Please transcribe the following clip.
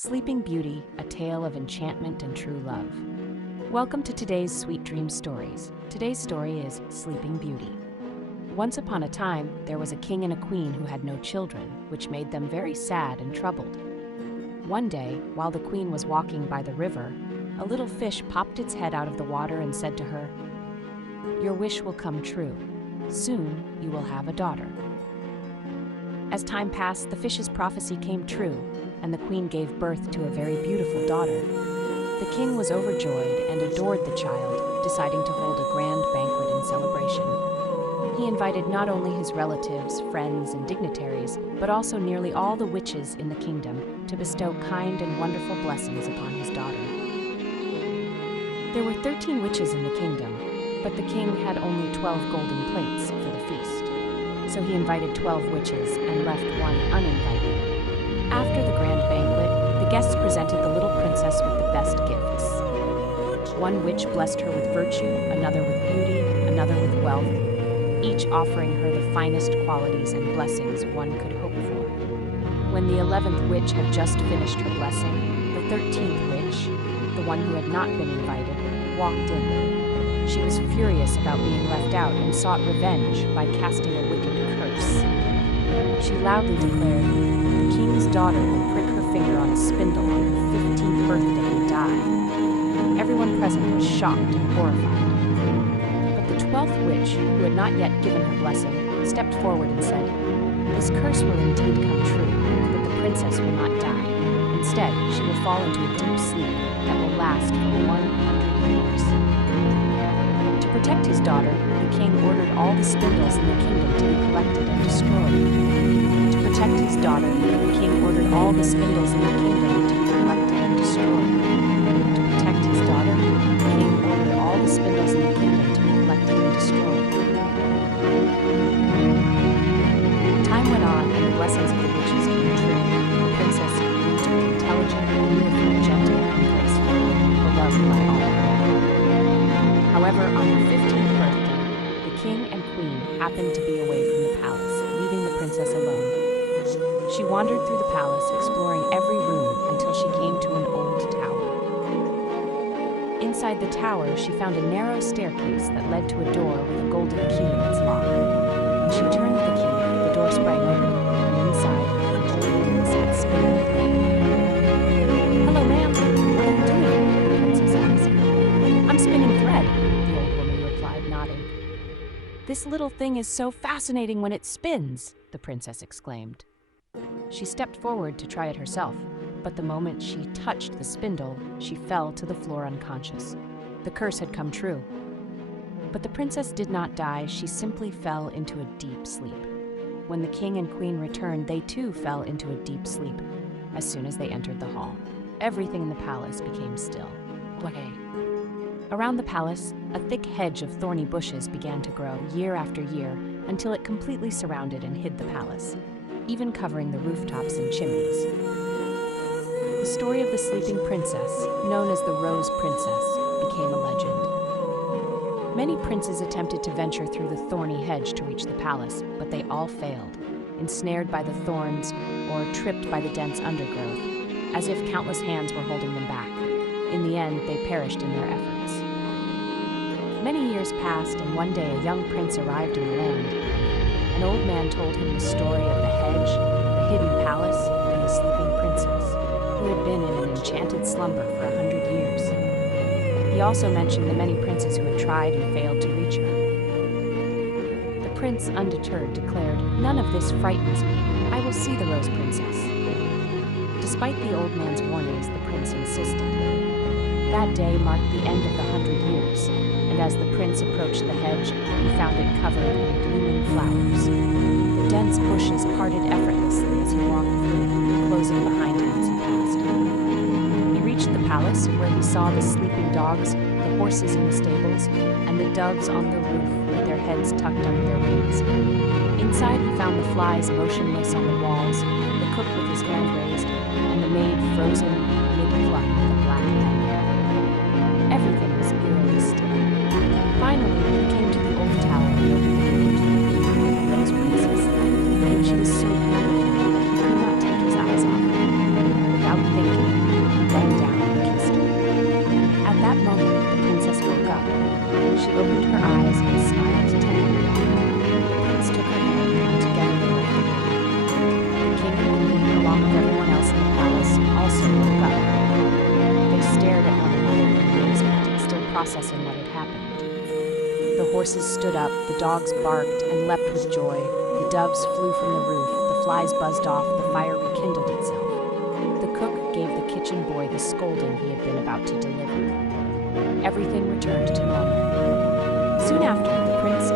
Sleeping Beauty, a tale of enchantment and true love. Welcome to today's Sweet Dream Stories. Today's story is Sleeping Beauty. Once upon a time, there was a king and a queen who had no children, which made them very sad and troubled. One day, while the queen was walking by the river, a little fish popped its head out of the water and said to her, "Your wish will come true. Soon you will have a daughter." As time passed, the fish's prophecy came true, and the queen gave birth to a very beautiful daughter. The king was overjoyed and adored the child, deciding to hold a grand banquet in celebration. He invited not only his relatives, friends, and dignitaries, but also nearly all the witches in the kingdom to bestow kind and wonderful blessings upon his daughter. There were 13 witches in the kingdom, but the king had only 12 golden plates for the feast. So he invited 12 witches and left one uninvited. After the grand banquet, the guests presented the little princess with the best gifts. One witch blessed her with virtue, another with beauty, another with wealth, each offering her the finest qualities and blessings one could hope for. When the 11th witch had just finished her blessing, the 13th witch, the one who had not been invited, walked in. She was furious about being left out and sought revenge by casting a wicked curse. She loudly declared, "The king's daughter will prick her finger on a spindle on her 15th birthday and die." Everyone present was shocked and horrified. But the 12th witch, who had not yet given her blessing, stepped forward and said, "This curse will indeed come true, but the princess will not die. Instead, she will fall into a deep sleep that will last for 100 years." To protect his daughter, the king ordered all the spindles in the kingdom to be collected and destroyed. To protect his daughter, the king ordered all the spindles in the kingdom to be collected and destroyed. To protect his daughter, the king ordered all the spindles in the kingdom to be collected and destroyed. Time went on, and the blessings of the witches came true. The princess grew to be intelligent, beautiful, gentle, and graceful, beloved by all. However, on her 15th birthday, the king and queen happened to be away from the palace, leaving the princess alone. She wandered through the palace, exploring every room until she came to an old tower. Inside the tower, she found a narrow staircase that led to a door with a golden key in its lock. When she turned the key, the door sprang open, and inside, an old woman sat spinning thread. "Hello, ma'am. What are you doing?" the princess asked. "I'm spinning thread," the old woman replied, nodding. "This little thing is so fascinating when it spins," the princess exclaimed. She stepped forward to try it herself, but the moment she touched the spindle, she fell to the floor unconscious. The curse had come true. But the princess did not die, she simply fell into a deep sleep. When the king and queen returned, they too fell into a deep sleep as soon as they entered the hall. Everything in the palace became still. Around the palace, a thick hedge of thorny bushes began to grow year after year until it completely surrounded and hid the palace, even covering the rooftops and chimneys. The story of the sleeping princess, known as the Rose Princess, became a legend. Many princes attempted to venture through the thorny hedge to reach the palace, but they all failed, ensnared by the thorns or tripped by the dense undergrowth, as if countless hands were holding them back. In the end, they perished in their efforts. Many years passed, and one day a young prince arrived in the land. An old man told him the story of the hedge, the hidden palace, and the sleeping princess, who had been in an enchanted slumber for 100 years. He also mentioned the many princes who had tried and failed to reach her. The prince, undeterred, declared, "None of this frightens me. I will see the Rose Princess." Despite the old man's warnings, the prince insisted. That day marked the end of the 100 years, and as the prince approached the hedge, he found it covered in blooming flowers. The dense bushes parted effortlessly as he walked through, closing behind him as he passed. He reached the palace, where he saw the sleeping dogs, the horses in the stables, and the doves on the roof with their heads tucked under their wings. Inside, he found the flies motionless on the walls, the cook with his hand raised, and the maid frozen mid-pluck with a black hen. Everything was eerily still. Finally, he came to the old tower and opened the door to the Rose Princess. She was so beautiful that he could not take his eyes off her. Without thinking, bent down and kissed her. At that moment, the princess woke up. She opened her eyes and smiled tenderly. The prince took her hand, and together they left the room. The king and queen, along with everyone else in the palace, also woke up. They stared at one another in amazement, still processing what had happened. The horses stood up, the dogs barked and leapt with joy, the doves flew from the roof, the flies buzzed off, the fire rekindled itself. The cook gave the kitchen boy the scolding he had been about to deliver. Everything returned to normal. Soon after, the prince